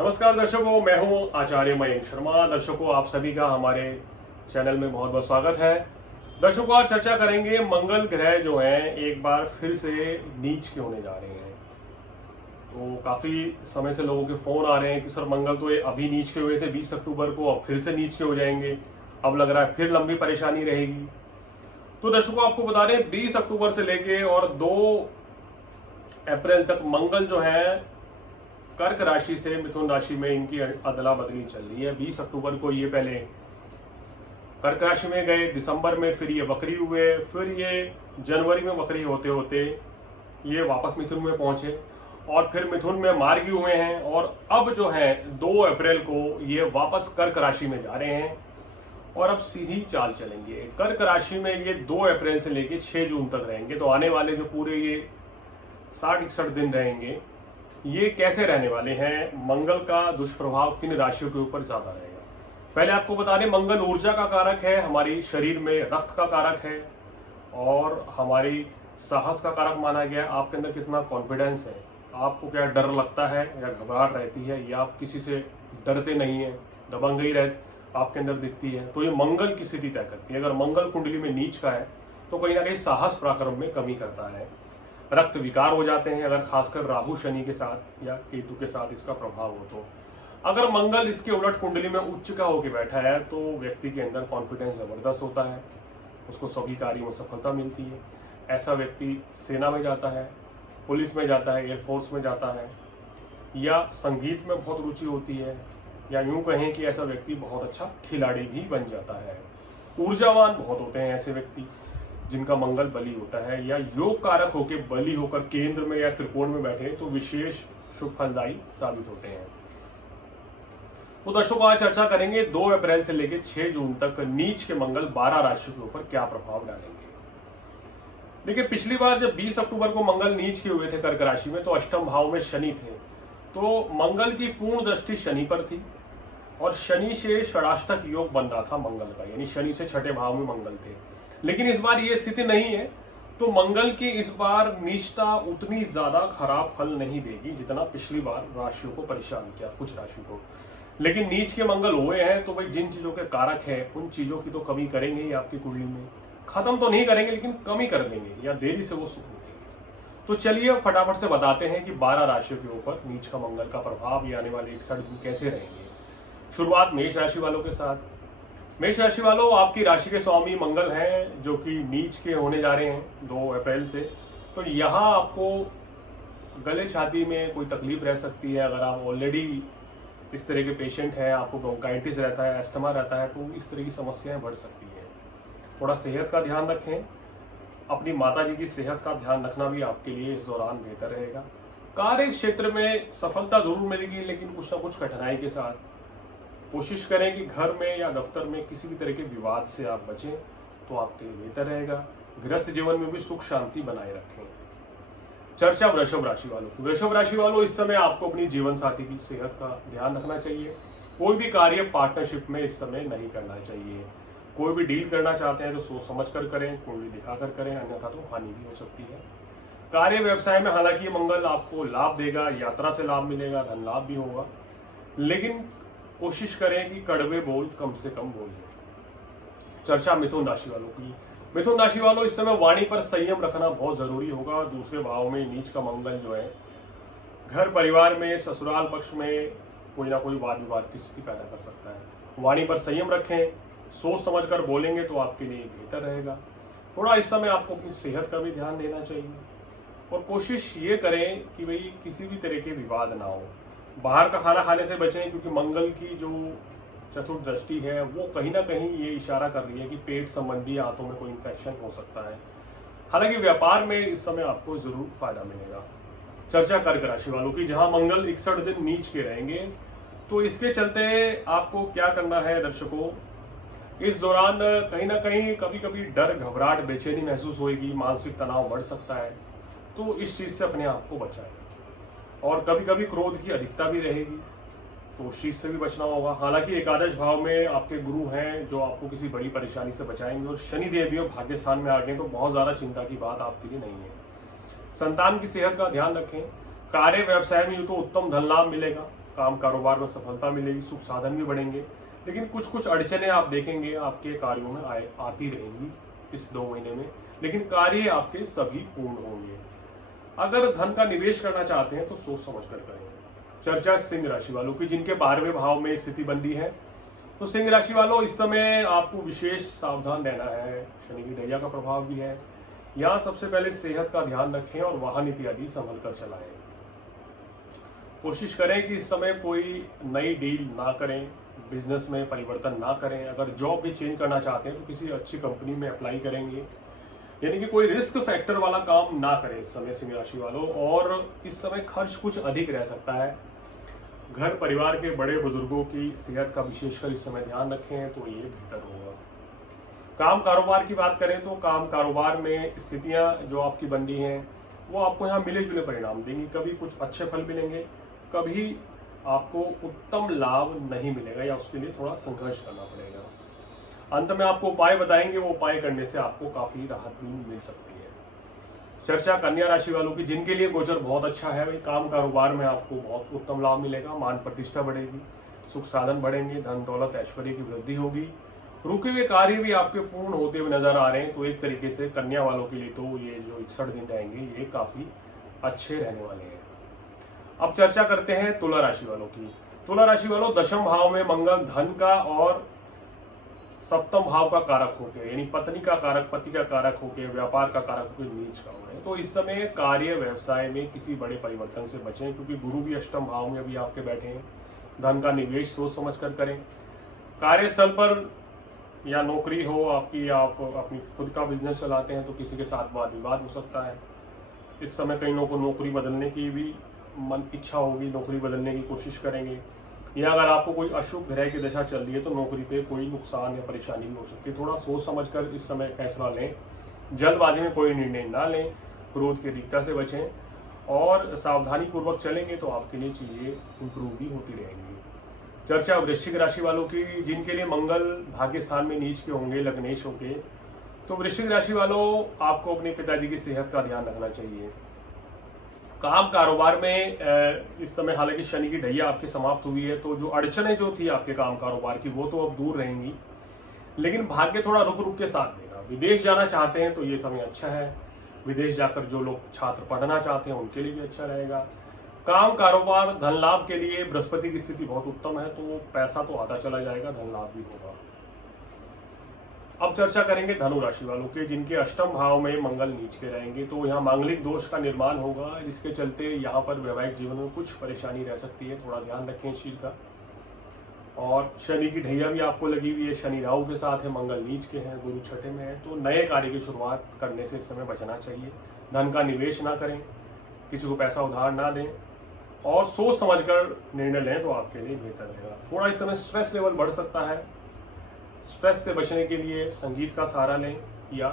नमस्कार दर्शकों, मैं हूं आचार्य मयंक शर्मा। दर्शकों, आप सभी का हमारे चैनल में बहुत बहुत स्वागत है। दर्शकों, आज चर्चा करेंगे मंगल ग्रह जो हैं एक बार फिर से नीच के होने जा रहे हैं। तो काफी समय से लोगों के फोन आ रहे हैं कि सर मंगल तो ये अभी नीच के हुए थे 20 अक्टूबर को, अब फिर से नीच के हो जाएंगे, अब लग रहा है फिर लंबी परेशानी रहेगी। तो दर्शकों, आपको बता दें 20 अक्टूबर से लेके और 2 अप्रैल तक मंगल जो है कर्क राशि से मिथुन राशि में इनकी अदला बदली चल रही है। 20 अक्टूबर को ये पहले कर्क राशि में गए, दिसंबर में फिर ये वक्री हुए, फिर ये जनवरी में वक्री होते होते ये वापस मिथुन में पहुंचे और फिर मिथुन में मार्गी हुए हैं और अब जो है 2 अप्रैल को ये वापस कर्क राशि में जा रहे हैं और अब सीधी चाल चलेंगे। कर्क राशि में ये 2 अप्रैल से लेके 6 जून तक रहेंगे। तो आने वाले जो पूरे ये 60-61 दिन रहेंगे, ये कैसे रहने वाले हैं, मंगल का दुष्प्रभाव किन राशियों के ऊपर ज्यादा रहेगा। पहले आपको बता दें, मंगल ऊर्जा का कारक है, हमारी शरीर में रक्त का कारक है और हमारी साहस का कारक माना गया। आपके अंदर कितना कॉन्फिडेंस है, आपको क्या डर लगता है या घबराहट रहती है या आप किसी से डरते नहीं है, दबंगई आपके अंदर दिखती है, तो ये मंगल की स्थिति तय करती है। अगर मंगल कुंडली में नीच का है तो कहीं ना कहीं साहस पराक्रम में कमी करता है, रक्त विकार हो जाते हैं अगर खासकर राहु शनि के साथ या केतु के साथ इसका प्रभाव हो तो। अगर मंगल इसके उलट कुंडली में उच्च का होकर बैठा है तो व्यक्ति के अंदर कॉन्फिडेंस जबरदस्त होता है, उसको सभी कार्यों में सफलता मिलती है। ऐसा व्यक्ति सेना में जाता है, पुलिस में जाता है, एयरफोर्स में जाता है या संगीत में बहुत रुचि होती है, या यूं कहें कि ऐसा व्यक्ति बहुत अच्छा खिलाड़ी भी बन जाता है। ऊर्जावान बहुत होते हैं ऐसे व्यक्ति जिनका मंगल बली होता है या योग कारक होकर बली होकर केंद्र में या त्रिकोण में बैठे तो विशेष शुभ फलदायी साबित होते हैं। तो दर्शकों, आज चर्चा करेंगे 2 अप्रैल से लेकर 6 जून तक नीच के मंगल 12 राशियों के ऊपर क्या प्रभाव डालेंगे। देखिए, पिछली बार जब 20 अक्टूबर को मंगल नीच के हुए थे कर्क राशि में तो अष्टम भाव में शनि थे, तो मंगल की पूर्ण दृष्टि शनि पर थी और शनि से षडाष्टक योग बन रहा था मंगल का, यानी शनि से छठे भाव में मंगल थे। लेकिन इस बार ये स्थिति नहीं है, तो मंगल की इस बार नीचता उतनी ज्यादा खराब फल नहीं देगी जितना पिछली बार राशियों को परेशान किया, कुछ राशि को। लेकिन नीच के मंगल हुए हैं तो भाई जिन चीजों के कारक है उन चीजों की तो कमी करेंगे ही आपकी कुंडली में, खत्म तो नहीं करेंगे लेकिन कमी कर देंगे या देरी से वो सुख देंगे। तो चलिए फटाफट से बताते हैं कि 12 राशियों के ऊपर नीच का मंगल का प्रभाव ये आने वाले 61 दिन कैसे रहेंगे। शुरुआत मेष राशि वालों के साथ। मेष राशि वालों, आपकी राशि के स्वामी मंगल हैं जो कि नीच के होने जा रहे हैं 2 अप्रैल से। तो यहाँ आपको गले छाती में कोई तकलीफ रह सकती है। अगर आप ऑलरेडी इस तरह के पेशेंट हैं, आपको ब्रोंकाइटिस रहता है, अस्थमा रहता है, तो इस तरह की समस्याएं बढ़ सकती हैं। थोड़ा सेहत का ध्यान रखें, अपनी माता जी की सेहत का ध्यान रखना भी आपके लिए इस दौरान बेहतर रहेगा। कार्य क्षेत्र में सफलता जरूर मिलेगी लेकिन कुछ ना कुछ कठिनाई के साथ। कोशिश करें कि घर में या दफ्तर में किसी भी तरह के विवाद से आप बचें तो आपके लिए बेहतर रहेगा। गृहस्थ जीवन में भी सुख शांति बनाए रखें। चर्चा वृषभ राशि वालों की। वृषभ राशि वालों, इस समय आपको अपनी जीवन साथी की सेहत का ध्यान रखना चाहिए। कोई भी कार्य पार्टनरशिप में इस समय नहीं करना चाहिए। कोई भी डील करना चाहते हैं तो सोच समझ कर करें, कुंडली दिखाकर करें, अन्यथा तो हानि भी हो सकती है। कार्य व्यवसाय में हालांकि मंगल आपको लाभ देगा, यात्रा से लाभ मिलेगा, धन लाभ भी होगा, लेकिन कोशिश करें कि कड़वे बोल कम से कम बोलें। चर्चा मिथुन राशि वालों की। मिथुन राशि वालों, इस समय वाणी पर संयम रखना बहुत जरूरी होगा। दूसरे भाव में नीच का मंगल जो है घर परिवार में, ससुराल पक्ष में कोई ना कोई वाद विवाद की स्थिति पैदा कर सकता है। वाणी पर संयम रखें, सोच समझ कर बोलेंगे तो आपके लिए बेहतर रहेगा। थोड़ा इस समय आपको अपनी सेहत का भी ध्यान देना चाहिए और कोशिश ये करें कि भाई किसी भी तरह के विवाद ना हो। बाहर का खाना खाने से बचें क्योंकि मंगल की जो चतुर्थ दृष्टि है वो कहीं ना कहीं ये इशारा कर रही है कि पेट संबंधी आंतों में कोई इन्फेक्शन हो सकता है। हालांकि व्यापार में इस समय आपको जरूर फायदा मिलेगा। चर्चा कर्क राशि वालों की, जहां मंगल 61 दिन नीच के रहेंगे तो इसके चलते आपको क्या करना है दर्शकों, इस दौरान कहीं ना कहीं कभी कभी डर, घबराहट, बेचैनी महसूस होगी, मानसिक तनाव बढ़ सकता है, तो इस चीज से अपने आप को बचाएं। और कभी कभी क्रोध की अधिकता भी रहेगी तो उस चीज से भी बचना होगा। हालांकि एकादश भाव में आपके गुरु हैं जो आपको किसी बड़ी परेशानी से बचाएंगे और शनि देव भी भाग्य स्थान में आ गए तो बहुत ज्यादा चिंता की बात आपके लिए नहीं है। संतान की सेहत का ध्यान रखें। कार्य व्यवसाय में तो उत्तम धन लाभ मिलेगा, काम कारोबार में सफलता मिलेगी, सुख साधन भी बढ़ेंगे। लेकिन कुछ कुछ अड़चने आप देखेंगे आपके कार्यों में आती रहेंगी इस 2 महीने में, लेकिन कार्य आपके सभी पूर्ण होंगे। अगर धन का निवेश करना चाहते हैं तो सोच समझ कर करें। चर्चा सिंह राशि वालों की, जिनके 12वें भाव में स्थिति बंदी है, तो सिंह राशि वालों इस समय आपको विशेष सावधान रहना है। शनि की ढैया का प्रभाव भी है। यहाँ सबसे पहले सेहत का ध्यान रखें और वाहन इत्यादि संभल कर चलाएं। कोशिश करें कि इस समय कोई नई डील ना करें, बिजनेस में परिवर्तन ना करें। अगर जॉब भी चेंज करना चाहते हैं तो किसी अच्छी कंपनी में अप्लाई करेंगे, यानी कि कोई रिस्क फैक्टर वाला काम ना करें इस समय सिंह राशि वालों। और इस समय खर्च कुछ अधिक रह सकता है। घर परिवार के बड़े बुजुर्गों की सेहत का विशेषकर इस समय ध्यान रखें तो ये बेहतर होगा। काम कारोबार की बात करें तो काम कारोबार में स्थितियां जो आपकी बंदी हैं वो आपको यहाँ मिले जुले परिणाम देंगी। कभी कुछ अच्छे फल मिलेंगे, कभी आपको उत्तम लाभ नहीं मिलेगा या उसके लिए थोड़ा संघर्ष करना पड़ेगा। अंत में आपको उपाय बताएंगे, वो उपाय करने से आपको काफी राहत भी मिल सकती है। चर्चा कन्या राशि वालों की, जिनके लिए गोचर बहुत अच्छा है। भाई काम कारोबार में आपको बहुत उत्तम लाभ मिलेगा, मान प्रतिष्ठा बढ़ेगी, सुख साधन बढ़ेंगे, धन दौलत ऐश्वर्य की वृद्धि होगी। रुके हुए कार्य भी आपके पूर्ण होते हुए नजर आ रहे हैं। तो एक तरीके से कन्या वालों के लिए तो ये जो 61 दिन रहेंगे ये काफी अच्छे रहने वाले हैं। अब चर्चा करते हैं तुला राशि वालों की। तुला राशि वालों, 10वें भाव में मंगल धन का और 7वें भाव का कारक होके, यानी पत्नी का कारक, पति का कारक होके, व्यापार का कारक होके नीच का हो रहे हैं। तो इस समय कार्य व्यवसाय में किसी बड़े परिवर्तन से बचें, क्योंकि गुरु भी 8वें भाव में अभी आपके बैठे हैं। धन का निवेश सोच समझ कर करें। कार्यस्थल पर या नौकरी हो आपकी, आप अपनी खुद का बिजनेस चलाते हैं तो किसी के साथ वाद विवाद हो सकता है। इस समय कई लोगों को नौकरी बदलने की भी मन इच्छा होगी, नौकरी बदलने की कोशिश करेंगे। या अगर आपको कोई अशुभ ग्रह की दशा चल रही है तो नौकरी पे कोई नुकसान या परेशानी भी हो सकती है। थोड़ा सोच समझकर इस समय फैसला लें, जल्दबाजी में कोई निर्णय ना लें, क्रोध की अधिकता से बचें और सावधानी पूर्वक चलेंगे तो आपके लिए चीजें इंप्रूव भी होती रहेंगी। चर्चा वृश्चिक राशि वालों की, जिनके लिए मंगल भाग्य स्थान में नीच के होंगे, लग्नेश होंगे। तो वृश्चिक राशि वालों, आपको अपने पिताजी की सेहत का ध्यान रखना चाहिए। काम कारोबार में इस समय हालांकि शनि की ढैया आपकी समाप्त हुई है, तो जो अड़चने जो थी आपके काम कारोबार की वो तो अब दूर रहेंगी, लेकिन भाग्य थोड़ा रुक रुक के साथ देगा। विदेश जाना चाहते हैं तो ये समय अच्छा है। विदेश जाकर जो लोग छात्र पढ़ना चाहते हैं उनके लिए भी अच्छा रहेगा। काम कारोबार धन लाभ के लिए बृहस्पति की स्थिति बहुत उत्तम है, तो पैसा तो आता चला जाएगा, धन लाभ भी होगा। अब चर्चा करेंगे धनु राशि वालों के, जिनके 8वें भाव में मंगल नीच के रहेंगे। तो यहाँ मांगलिक दोष का निर्माण होगा, जिसके चलते यहाँ पर वैवाहिक जीवन में कुछ परेशानी रह सकती है, थोड़ा ध्यान रखें इस चीज का। और शनि की ढैया भी आपको लगी हुई है, शनि राहु के साथ है, मंगल नीच के हैं, गुरु छठे में है। तो नए कार्य की शुरुआत करने से इस समय बचना चाहिए। धन का निवेश ना करें, किसी को पैसा उधार ना दें और सोच समझकर निर्णय लें तो आपके लिए बेहतर रहेगा। थोड़ा इस समय स्ट्रेस लेवल बढ़ सकता है। स्ट्रेस से बचने के लिए संगीत का सहारा लें या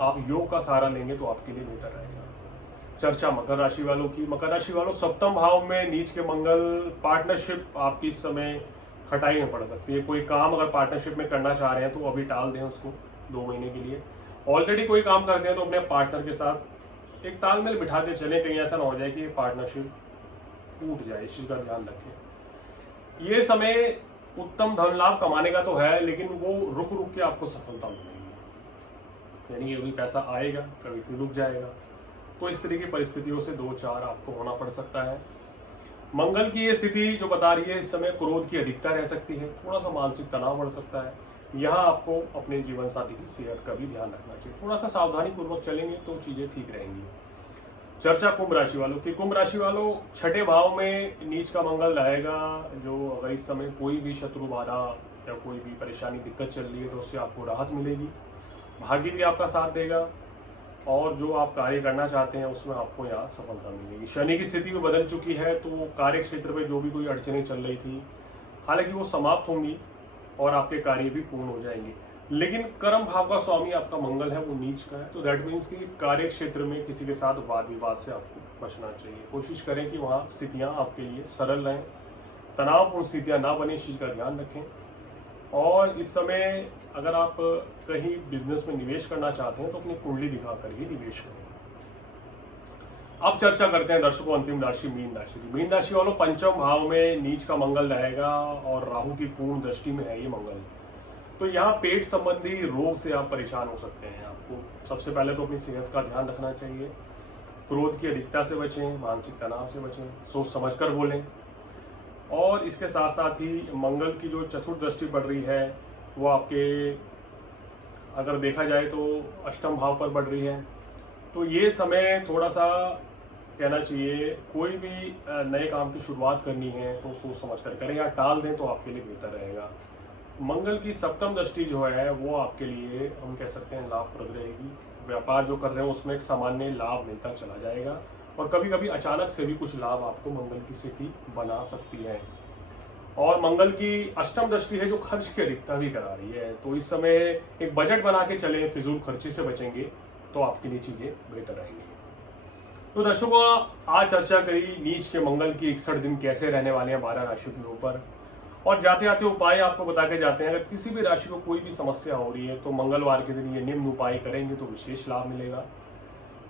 आप योग का सहारा लेंगे तो आपके लिए बेहतर रहेगा। चर्चा मकर राशि वालों की, मकर राशि वालों 7वें भाव में नीच के मंगल, पार्टनरशिप आपकी इस समय खटाई में पड़ सकती है। कोई काम अगर पार्टनरशिप में करना चाह रहे हैं तो अभी टाल दें उसको 2 महीने के लिए। ऑलरेडी कोई काम करते हैं तो अपने पार्टनर के साथ एक तालमेल बिठा के चलें, कहीं ऐसा ना हो जाए कि पार्टनरशिप टूट जाए, इस चीज का ध्यान रखें। ये समय उत्तम धन लाभ कमाने का तो है, लेकिन वो रुक रुक के आपको सफलता मिलेगी, यानी कभी पैसा आएगा कभी फिर रुक जाएगा। तो इस तरह की परिस्थितियों से 2-4 आपको होना पड़ सकता है। मंगल की ये स्थिति जो बता रही है, इस समय क्रोध की अधिकता रह सकती है, थोड़ा सा मानसिक तनाव बढ़ सकता है। यहाँ आपको अपने जीवन साथी की सेहत का भी ध्यान रखना चाहिए। थोड़ा सा सावधानी पूर्वक चलेंगे तो चीजें ठीक रहेंगी। चर्चा कुंभ राशि वालों की, कुंभ राशि वालों 6ठे भाव में नीच का मंगल रहेगा। जो अगर इस समय कोई भी शत्रु बाधा या कोई भी परेशानी दिक्कत चल रही है तो उससे आपको राहत मिलेगी। भाग्य भी आपका साथ देगा और जो आप कार्य करना चाहते हैं उसमें आपको यहाँ सफलता मिलेगी। शनि की स्थिति भी बदल चुकी है, तो कार्य क्षेत्र में जो भी कोई अड़चनें चल रही थी हालांकि वो समाप्त होंगी और आपके कार्य भी पूर्ण हो जाएंगे। लेकिन कर्म भाव का स्वामी आपका मंगल है, वो नीच का है, तो दैट मीन्स कि कार्य क्षेत्र में किसी के साथ वाद विवाद से आपको बचना चाहिए। कोशिश करें कि वहाँ स्थितियाँ आपके लिए सरल रहें, तनावपूर्ण स्थितियाँ ना बने, इस चीज़ का ध्यान रखें। और इस समय अगर आप कहीं बिजनेस में निवेश करना चाहते हैं तो अपनी कुंडली दिखाकर ही निवेश करें। अब चर्चा करते हैं दर्शकों अंतिम राशि मीन राशि की। मीन राशि वालों, पंचम भाव में नीच का मंगल रहेगा और राहु की पूर्ण दृष्टि में है ये मंगल। तो यहाँ पेट संबंधी रोग से आप परेशान हो सकते हैं। आपको सबसे पहले तो अपनी सेहत का ध्यान रखना चाहिए, क्रोध की अधिकता से बचें, मानसिक तनाव से बचें, सोच समझकर बोलें। और इसके साथ साथ ही मंगल की जो चतुर्थ दृष्टि पड़ रही है वो आपके, अगर देखा जाए तो अष्टम भाव पर बढ़ रही है। तो ये समय थोड़ा सा कहना चाहिए, कोई भी नए काम की शुरुआत करनी है तो सोच समझ कर करें या टाल दें तो आपके लिए बेहतर रहेगा। मंगल की सप्तम दृष्टि जो है वो आपके लिए हम कह सकते हैं लाभप्रद रहेगी। व्यापार जो कर रहे हैं उसमें एक सामान्य लाभ मिलता चला जाएगा और कभी कभी अचानक से भी कुछ लाभ आपको मंगल की स्थिति बना सकती है। और मंगल की अष्टम दृष्टि है जो खर्च की अधिकता भी करा रही है। तो इस समय एक बजट बना के चलें, फिजूल खर्ची से बचेंगे तो आपके लिए चीजें बेहतर रहेंगी। तो दर्शकों, आज चर्चा करी नीच के मंगल की 61 दिन कैसे रहने वाले हैं 12 राशियों के ऊपर, और जाते आते उपाय आपको बता के जाते हैं। अगर किसी भी राशि को कोई भी समस्या हो रही है तो मंगलवार के दिन ये निम्न उपाय करेंगे तो विशेष लाभ मिलेगा।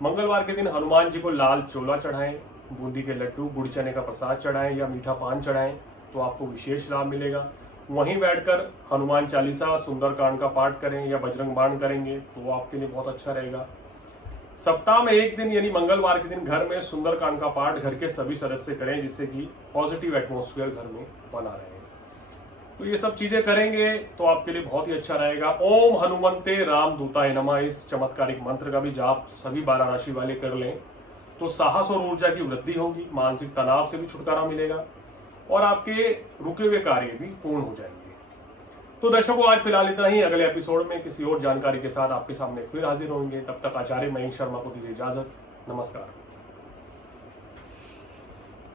मंगलवार के दिन हनुमान जी को लाल चोला चढ़ाएं, बूंदी के लड्डू, गुड़ चने का प्रसाद चढ़ाएं या मीठा पान चढ़ाएं तो आपको विशेष लाभ मिलेगा। वहीं बैठकर हनुमान चालीसा, सुंदरकांड का पाठ करें या बजरंग बाण करेंगे तो वो आपके लिए बहुत अच्छा रहेगा। सप्ताह में एक दिन यानी मंगलवार के दिन घर में सुंदरकांड का पाठ घर के सभी सदस्य करें, जिससे कि पॉजिटिव एटमॉस्फेयर घर में बना रहे। तो ये सब चीजें करेंगे तो आपके लिए बहुत ही अच्छा रहेगा। ओम हनुमंते राम दूताय नमः, इस चमत्कारिक मंत्र का भी जाप सभी 12 राशि वाले कर लें तो साहस और ऊर्जा की वृद्धि होगी, मानसिक तनाव से भी छुटकारा मिलेगा और आपके रुके हुए कार्य भी पूर्ण हो जाएंगे। तो दर्शकों, आज फिलहाल इतना ही। अगले एपिसोड में किसी और जानकारी के साथ आपके सामने फिर हाजिर होंगे। तब तक आचार्य मयंक शर्मा को दीजिए इजाजत। नमस्कार।